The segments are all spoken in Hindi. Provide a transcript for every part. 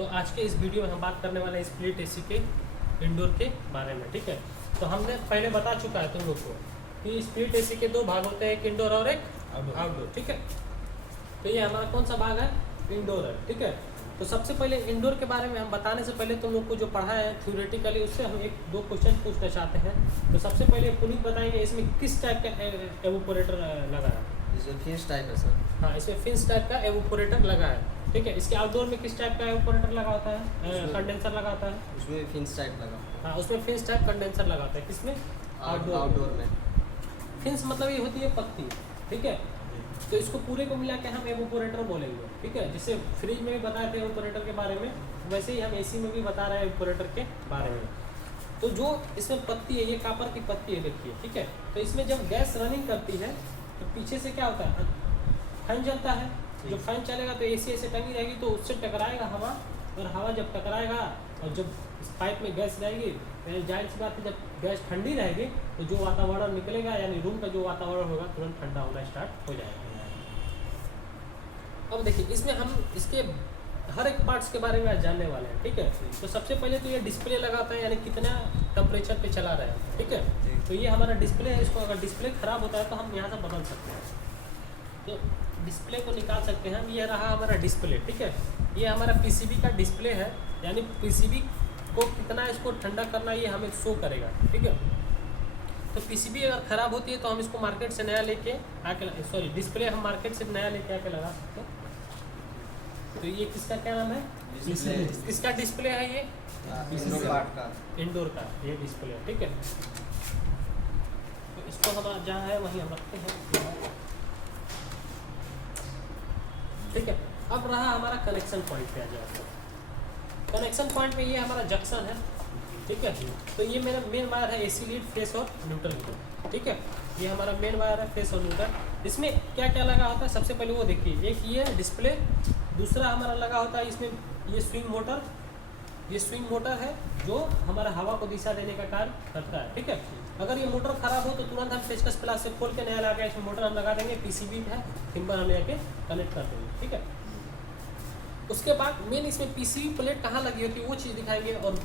तो आज के इस वीडियो में हम बात करने वाले हैं स्प्लिट एसी के इंडोर के बारे में। ठीक है, तो हमने पहले बता चुका है तुम लोग को कि स्प्लिट एसी के दो भाग होते हैं, एक इंडोर और एक आउटडोर। ठीक है, तो ये हमारा कौन सा भाग है? इंडोर है। ठीक है, तो सबसे पहले इंडोर के बारे में हम बताने से पहले तुम लोग को जो पढ़ा है थ्योरेटिकली, उससे हम एक दो क्वेश्चन पूछना चाहते हैं। तो सबसे पहले पुनीत बताएंगे इसमें किस टाइप का एवोपोरेटर लगा है? इसमें फिंस टाइप है सर। हाँ, इसमें फिंस टाइप का एवोपोरेटर लगा है। ठीक है, इसके आउटडोर में किस टाइप का एवोपोरेटर लगा होता है? कंडेंसर लगा होता है। उसमें फिंस टाइप लगा। हाँ, उसमें फिंस टाइप कंडेंसर लगा होता है। किसमें? आउटडोर में। फिंस मतलब ये होती है पत्ती। ठीक है, तो इसको पूरे को मिला के हम एवोपोरेटर बोलेंगे। ठीक है, जैसे फ्रिज में भी बताए थे एवोपोरेटर के बारे में, वैसे ही हम एसी में भी बता रहे हैं एवोपोरेटर के बारे में। तो जो इसमें पत्ती है, ये कापर की पत्ती है, देखिए। ठीक है, तो इसमें जब गैस रनिंग करती है तो पीछे से क्या होता है? फैन चलता है। जो फैन चलेगा तो एसी ऐसे टंगी रहेगी, तो उससे टकराएगा हवा, और हवा जब टकराएगा और जब इस पाइप में गैस रहेगी, जाहिर सी बात है जब गैस ठंडी रहेगी तो जो वातावरण निकलेगा, यानी रूम का जो वातावरण होगा, तुरंत ठंडा होना स्टार्ट हो जाएगा। अब देखिए, इसमें हम इसके हर एक पार्ट्स के बारे में आज जानने वाले हैं। ठीक है, तो सबसे पहले तो ये डिस्प्ले लगाता है, यानी कितना टेम्परेचर पे चला रहा है। ठीक है, तो ये हमारा डिस्प्ले है। इसको अगर डिस्प्ले ख़राब होता है तो हम यहाँ से बदल सकते हैं, तो डिस्प्ले को निकाल सकते हैं। ये रहा हमारा डिस्प्ले। ठीक है, ये हमारा पीसीबी का डिस्प्ले है, यानी पीसीबी को कितना इसको ठंडा करना ये हमें शो करेगा। ठीक है, तो पीसीबी अगर ख़राब होती है तो हम इसको मार्केट से नया लेके आके डिस्प्ले हम मार्केट से नया लेके आके लगा सकते हैं। तो ये किसका क्या नाम है? किसका डिस्प्ले है? ये इंडोर का ये डिस्प्ले है। ठीक है, तो इसको हम जहाँ है वहीं हम रखते हैं। ठीक है, अब रहा हमारा कनेक्शन पॉइंट पे आ जाओ। कनेक्शन पॉइंट पे ये हमारा जंक्शन है। ठीक है, तो ये मेरा मेन वायर है, एसी लीड, फेस और न्यूट्रल की। ठीक है, ये हमारा मेन वायर है, फेस और न्यूट्रल। इसमें क्या क्या लगा होता है? सबसे पहले वो देखिए, एक ये डिस्प्ले, दूसरा हमारा लगा होता है इसमें ये स्विंग मोटर। ये स्विंग मोटर है जो हमारा हवा को दिशा देने का कार्य करता है। ठीक है, अगर ये मोटर खराब हो तो तुरंत हम पेचकस प्लास से खोल के नया लगा के इसमें मोटर हम लगा देंगे। पीसीबी है, सिंपल हम लेके कनेक्ट कर देंगे। ठीक है, उसके बाद मेन इसमें पीसीबी प्लेट कहाँ लगी होती है वो चीज़ दिखाएंगे, और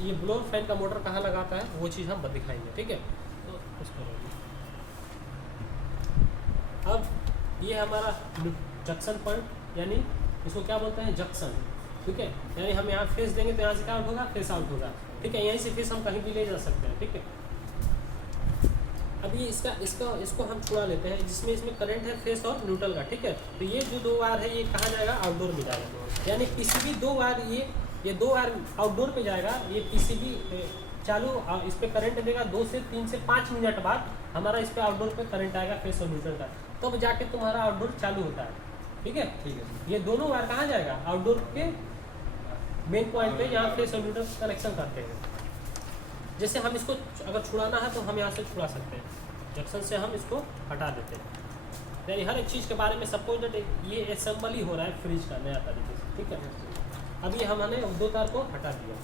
ये ब्लोअर फैन का मोटर कहाँ लगाता है वो चीज़ हम दिखाएंगे। ठीक है, तो उसको अब ये हमारा जंक्शन पॉइंट, यानी इसको क्या बोलते हैं? जंक्शन। ठीक है, यानी हम यहाँ फेस देंगे तो यहाँ से क्या आउट होगा? फेस आउट होगा। ठीक है, यहीं से फेस हम कहीं भी ले जा सकते हैं। ठीक है, अभी इसको हम छुड़ा लेते हैं, जिसमें इसमें करंट है फेस और न्यूट्रल का। ठीक है, तो ये जो दो वायर है ये कहाँ जाएगा? आउटडोर में जाएगा, यानी पीसीबी दो वायर, ये दो वायर आउटडोर पे जाएगा। ये पीसीबी चालू, इस पर करंट देगा 2 से 3 से 5 मिनट बाद हमारा इस पर आउटडोर पे करंट आएगा, फेस और न्यूट्रल का, तब तो जाके तुम्हारा आउटडोर चालू होता है। ठीक है, ये दोनों वायर कहाँ जाएगा? आउटडोर के मेन पॉइंट पे, यहाँ फेस और न्यूट्रल कनेक्शन करते हैं। जैसे हम इसको अगर छुड़ाना है तो हम यहाँ से छुड़ा सकते हैं, जंक्शन से हम इसको हटा देते हैं। यानी हर एक चीज़ के बारे में सबको ये असेंबल ही हो रहा है फ्रिज का नया तरीके से। ठीक है, अभी हमने दो तार को हटा दिया,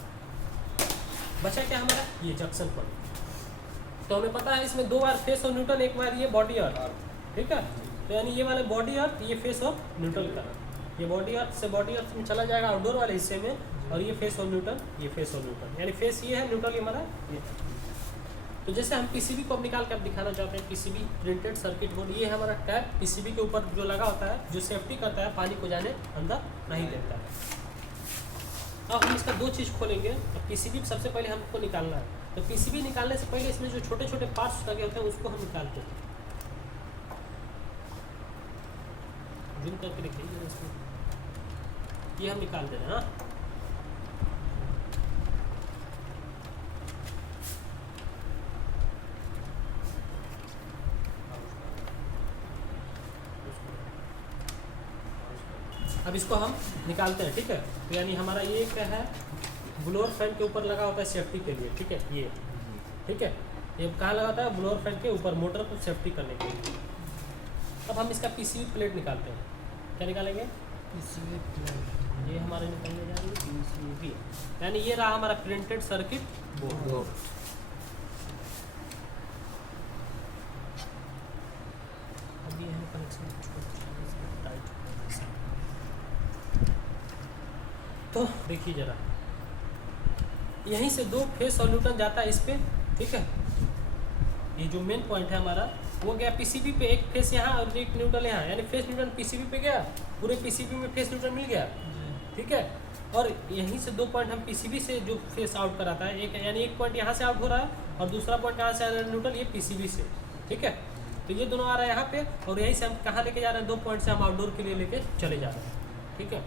बचा क्या हमारा? ये जंक्शन पॉइंट। तो हमें पता है इसमें दो वायर फेस और न्यूट्रल, एक वायर ये बॉडी अर्थ। ठीक है, तो यानी ये वाले बॉडी अर्थ, ये फेस और न्यूट्रल का, ये बॉडी अर्थ से बॉडी अर्थ में चला जाएगा आउटडोर वाले हिस्से में, और ये फेस और न्यूट्रल, ये फेस और न्यूट्रल, यानी फेस ये है, न्यूट्रल ये हमारा ये। तो जैसे हम पीसीबी को अब निकाल कर दिखाना चाहते हैं, पीसीबी प्रिंटेड सर्किट बोर्ड, ये हमारा टैप पीसीबी के ऊपर जो लगा होता है, जो सेफ्टी करता है, पानी को जाने अंदर नहीं देता है। अब हम इसका दो चीज़ खोलेंगे। तो पीसीबी सबसे पहले हमको निकालना है, तो पीसीबी निकालने से पहले इसमें जो छोटे छोटे पार्ट्स लगे होते हैं उसको हम निकालते हैं। जूम करके देखिए, इसमें ये हम निकाल दे रहे हैं। हाँ, अब इसको हम निकालते हैं। ठीक है, तो यानी हमारा ये क्या है? ब्लोअर फैन के ऊपर लगा होता है सेफ्टी के लिए। ठीक है, ये ठीक है, ये कहाँ लगा होता है? ब्लोअर फैन के ऊपर, मोटर को सेफ्टी करने के लिए। अब हम इसका पीसीबी प्लेट निकालते हैं। क्या निकालेंगे? PCB plate. ये हमारे निकलने जा रही है पीसीबी, यानी ये रहा हमारा प्रिंटेड सर्किट बोर्ड। अब ये है कनेक्शन। तो देखिए जरा, यहीं से 2 फेस और न्यूटन जाता है इस पे, ठीक है। ये जो मेन पॉइंट है हमारा वो गया पीसीबी पे, एक फेस यहाँ और एक न्यूटन यहाँ, यानी फेस न्यूटन पीसीबी पे गया, पूरे पीसीबी में फेस न्यूटन मिल गया, ठीक है। और यहीं से 2 पॉइंट हम पीसीबी से जो फेस आउट कराता है, एक यानी एक पॉइंट यहाँ से आउट हो रहा है और दूसरा पॉइंट कहाँ से आ रहा है न्यूटन, ये पीसीबी से, ठीक है। तो ये दोनों आ रहा है यहाँ पे और यहीं से हम कहाँ लेके जा रहे हैं, 2 पॉइंट से हम आउटडोर के लिए लेके चले जा रहे हैं, ठीक है।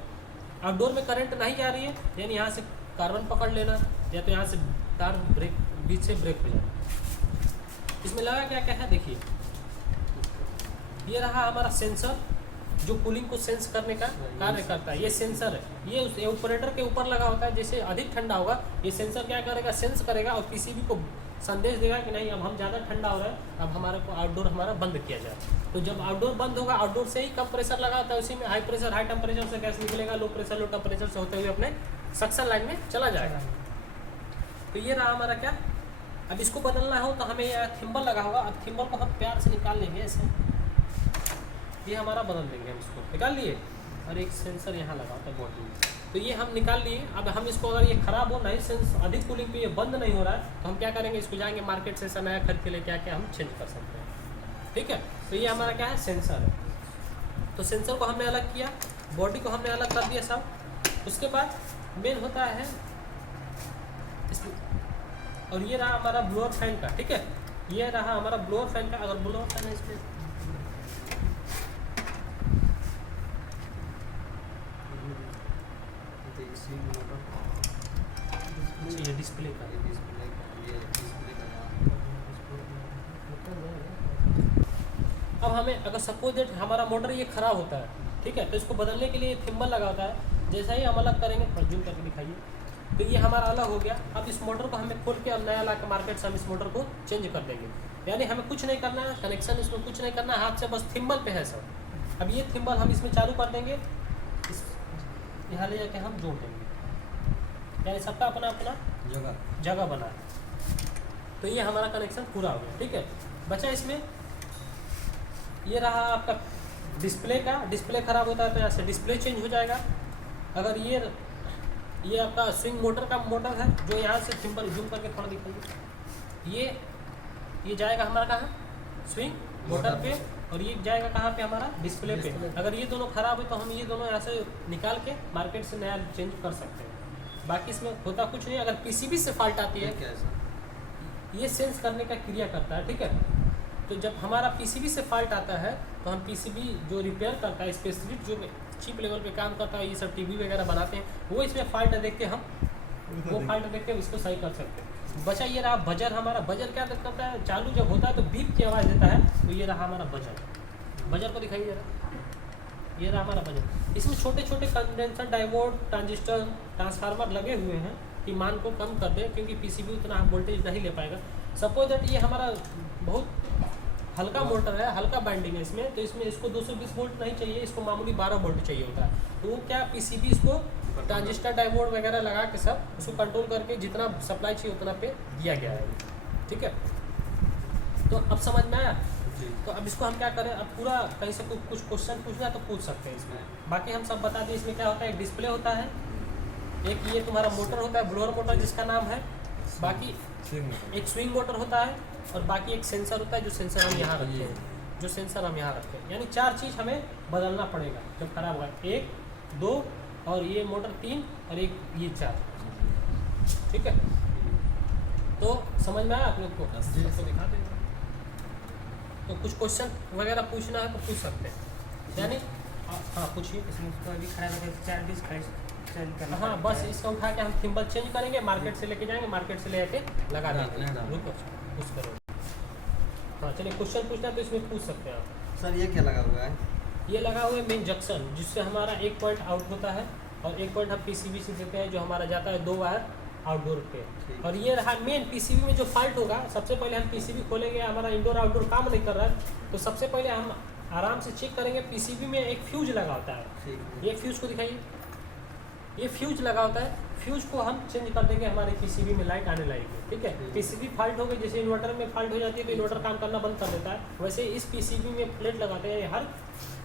आउटडोर में करंट नहीं जा रही है, यानी यहाँ से कार्बन पकड़ लेना या तो यहाँ से तार ब्रेक बीच से ब्रेक हो जाए। इसमें लगा क्या क्या है, देखिए ये रहा हमारा सेंसर जो कूलिंग को सेंस करने का कार्य करता है। ये सेंसर है, ये उस ऑपरेटर के ऊपर लगा होता है। जैसे अधिक ठंडा होगा ये सेंसर क्या करेगा, सेंस करेगा और पीसीबी को संदेश देगा कि नहीं अब हम ज़्यादा ठंडा हो रहा है, अब हमारे को आउटडोर हमारा बंद किया जाए। तो जब आउटडोर बंद होगा, आउटडोर से ही कम प्रेशर लगा होता है, उसी में हाई प्रेशर हाई टेम्परेचर से गैस निकलेगा, लो प्रेशर लो टेम्परेचर से होते हुए अपने सक्शन लाइन में चला जाएगा। तो ये रहा हमारा क्या, अब इसको बदलना हो तो हमें यह थिम्बल लगा होगा। अब थिम्बल को हम प्यार से निकाल लेंगे ऐसे, ये हमारा बदल देंगे, हम इसको निकाल लिए और एक सेंसर यहाँ लगा होता है बॉडी में, तो ये हम निकाल लिए। अब हम इसको अगर ये खराब हो नहीं सेंस अधिक कूलिंग पे ये बंद नहीं हो रहा है तो हम क्या करेंगे, इसको जाएंगे मार्केट से ऐसा नया खरीद के लेके आके हम चेंज कर सकते हैं, ठीक है। तो ये हमारा क्या है, सेंसर है। तो सेंसर को हमने अलग किया, बॉडी को हमने अलग कर दिया सब। उसके बाद मेन होता है इसमें, और ये रहा हमारा ब्लोअर फैन का, ठीक है। ये रहा हमारा ब्लोअर फैन का। अगर ब्लोअर फैन है इसमें ये डिस्प्ले का, अब हमें अगर सपोज दैट हमारा मोटर ये खराब होता है, ठीक है, तो इसको बदलने के लिए थिम्बल लगा होता है। जैसा ही हम अलग करेंगे, जूम करके दिखाइए, तो ये हमारा अलग हो गया। अब इस मोटर को हमें खोल के अब नया ला के मार्केट से हम इस मोटर को चेंज कर देंगे। यानी हमें कुछ नहीं करना है, कनेक्शन इसमें कुछ नहीं करना है, हाथ से बस थिम्बल पे है सब। अब ये थिम्बल हम इसमें चालू कर देंगे, इस यहाँ ले जाके हम जोड़ देंगे, यानी सबका अपना अपना जगह बना है। तो ये हमारा कनेक्शन पूरा हो गया, ठीक है। बचा इसमें ये रहा आपका डिस्प्ले का। डिस्प्ले खराब होता है तो यहाँ से डिस्प्ले चेंज हो जाएगा। अगर ये आपका स्विंग मोटर का मोटर है जो यहाँ से थिम्बल जूम करके थोड़ा दिखाइए, ये जाएगा हमारा कहाँ, स्विंग मोटर पे, और ये जाएगा कहाँ पे, हमारा डिस्प्ले पे। अगर ये दोनों खराब है तो हम ये दोनों यहाँ से निकाल के मार्केट से नया चेंज कर सकते हैं। बाकी इसमें होता कुछ नहीं। अगर पीसीबी से फॉल्ट आती है, ये सेंस करने का क्रिया करता है, ठीक है। तो जब हमारा पीसीबी से फॉल्ट आता है तो हम पीसीबी जो रिपेयर करता है, स्पेशलिस्ट जो चीप लेवल पे काम करता है, ये सब टीवी वगैरह बनाते हैं, वो इसमें फॉल्ट देख के हम वो फॉल्ट देख के इसको सही कर सकते हैं। बचा ये रहा बजर हमारा। बजर क्या करता है, चालू जब होता है तो बीप की आवाज़ देता है। तो ये रहा हमारा बजर। बजर को दिखाइए जरा, ये रहा हमारा बजर। इसमें छोटे छोटे कंडेंसर, डायोड, ट्रांजिस्टर, ट्रांसफार्मर लगे हुए हैं कि मान को कम कर दे, क्योंकि पीसीबी उतना वोल्टेज नहीं ले पाएगा। सपोज दैट ये हमारा बहुत हल्का मोटर है, हल्का बाइंडिंग है इसमें, तो इसमें इसको 220 वोल्ट नहीं चाहिए, इसको मामूली 12 वोल्ट चाहिए होता है। तो वो क्या, पीसीबी इसको ट्रांजिस्टर, डायोड वगैरह लगा के सब उसको कंट्रोल करके जितना सप्लाई चाहिए उतना पे दिया गया है, ठीक है। तो अब समझ में आया। तो अब इसको हम क्या करें, अब पूरा कहीं से कुछ क्वेश्चन पूछना है तो पूछ सकते हैं इसमें। बाकी हम सब बता दें। इसमें क्या होता है, एक डिस्प्ले होता है, एक ये तुम्हारा मोटर होता है, ब्लोअर मोटर जिसका नाम है, बाकी एक स्विंग मोटर होता है, और बाकी एक सेंसर होता है जो सेंसर हम यहाँ रखते हैं, जो सेंसर हम यहाँ रखते हैं। यानी 4 चीज़ हमें बदलना पड़ेगा जब खराब होगा। 1, 2 और ये मोटर 3 और एक ये 4, ठीक है। तो समझ में आया आप लोग को, तो दिखा देंगे। तो कुछ क्वेश्चन वगैरह पूछना है तो पूछ सकते हैं, यानी हाँ पूछिए। इसमें उसको अभी खड़ा रखा 4 डिश चेंज करना। हाँ बस इसका उठा के हम थिम्बल चेंज करेंगे, मार्केट से लेके जाएंगे, मार्केट से लेके लगा देंगे। रुको कुछ करो। हाँ चलिए, क्वेश्चन पूछना है तो इसमें पूछ सकते हैं आप। सर ये क्या लगा हुआ है? ये लगा हुआ है मेन जंक्शन, जिससे हमारा एक पॉइंट आउट होता है और एक पॉइंट हम पीसीबी से देते हैं, जो हमारा जाता है 2 वायर आउटडोर पे। और ये रहा मेन पीसीबी में जो फॉल्ट होगा। सबसे पहले हम पीसीबी खोलेंगे, हमारा इंडोर आउटडोर काम नहीं कर रहा है, तो सबसे पहले हम आराम से चेक करेंगे। पीसीबी में एक फ्यूज लगा होता है, ये फ्यूज को दिखाइए, ये फ्यूज लगा होता है। फ्यूज को हम चेंज कर देंगे, हमारे पीसीबी में लाइट आने लगेगी, ठीक है। पीसीबी फॉल्ट हो गई, जैसे इन्वर्टर में फॉल्ट हो जाती है तो इन्वर्टर काम करना बंद कर देता है, वैसे इस पीसीबी में प्लेट लगाते हैं। हर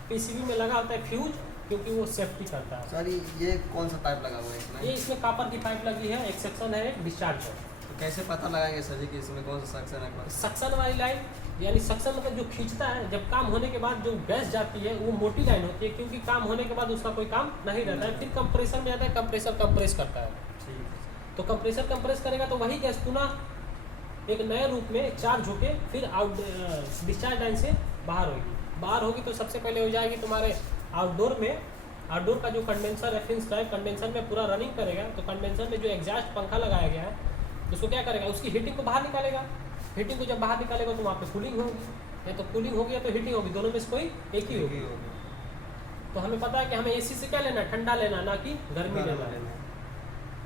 पीसीबी में लगा होता है फ्यूज, क्योंकि वो सेफ्टी करता है। सर ये कौन सा पाइप लगा हुआ है इसमें? ये इसमें कॉपर की पाइप लगी है, एक सेक्शन है, एक डिस्चार्ज है। तो कैसे पता लगाएंगे सर जी कि इसमें कौन सा सक्शन है? सक्शन वाली लाइन यानी सक्शन मतलब जो खींचता है, जब काम होने के बाद जो गैस जाती है वो मोटी लाइन होती है, क्योंकि काम होने के बाद उसका कोई काम नहीं रहता है। फिर कंप्रेसर में आता है, कंप्रेसर कंप्रेस करता है। ठीक है। तो कंप्रेसर कंप्रेस करेगा तो वही गैस पुनः एक नए रूप में चार्ज होके फिर आउट डिस्चार्ज लाइन से बाहर होगी तो सबसे पहले हो जाएगी तुम्हारे आउटडोर का जो कंडेंसर है, फिंस ड्राइव कंडेंसर में पूरा रनिंग करेगा। तो कंडेंसर में जो एग्जॉस्ट पंखा लगाया गया है उसको क्या करेगा, उसकी हीटिंग को बाहर निकालेगा। हीटिंग को जब बाहर निकालेगा तो वहाँ पे कूलिंग होगी, या तो कूलिंग होगी या तो हीटिंग होगी, दोनों में से कोई एक ही होगी। तो हमें पता है कि हमें एसी से क्या लेना है, ठंडा लेना, ना कि गर्मी लेना है।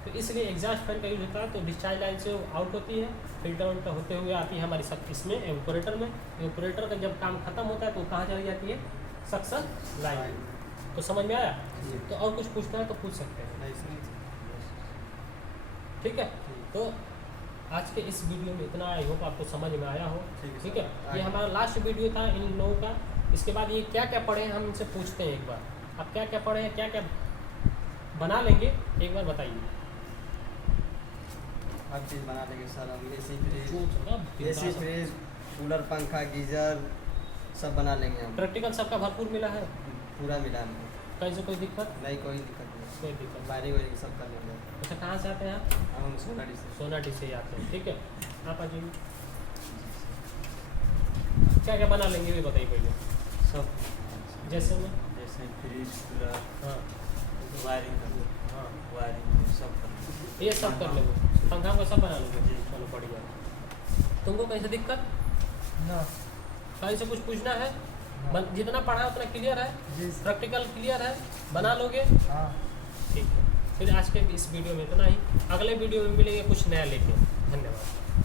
तो इसलिए एग्जॉस्ट फैन का यूज होता है। तो डिस्चार्ज लाइन से आउट होती है, फिल्टर उल्टर होते हुए आती है हमारी इसमें एवपोरेटर में। एवपोरेटर का जब काम खत्म होता है तो कहाँ चली जाती है, सक्शन लाइन। तो समझ में आया? तो और कुछ पूछना है तो पूछ सकते हैं, ठीक है। तो आज के इस वीडियो में इतना, आई होप आपको समझ में आया हो, ठीक है। ये हमारा लास्ट वीडियो था इन लोगों का। इसके बाद ये क्या क्या पढ़े हैं हम इनसे पूछते हैं एक बार। आप क्या क्या पढ़े हैं, क्या क्या बना लेंगे, एक बार बताइए। हर चीज़ बना लेंगे सर हम। एसी फ्रिज, कूलर, पंखा, गीजर सब बना लेंगे हम। प्रैक्टिकल सबका भरपूर मिला है, पूरा मिला हमको। कहीं से कोई दिक्कत? नहीं, कोई दिक्कत नहीं। कोई दिक्कत। वायरिंग वायरिंग सब कर लेंगे। अच्छा, कहाँ से आते हैं आप? हम सोनाडी से। सोनाडी से ही आते हैं, ठीक है। आप आ जाइए। क्या क्या बना लेंगे ये बताइए पहले। सब जैसे में जैसे फ्रिज, कूलर, हाँ वायरिंग, हाँ वायरिंग सब कर ये सब कर लेंगे, पंखा को सब बना लेंगे। चलो बढ़िया। तुमको कहीं से दिक्कत ना कहीं से कुछ पूछना है? जितना पढ़ा है उतना क्लियर है, जी प्रैक्टिकल क्लियर है, बना लोगे? हाँ ठीक है। फिर आज के इस वीडियो में इतना ही। अगले वीडियो में मिलेंगे कुछ नया लेके। धन्यवाद।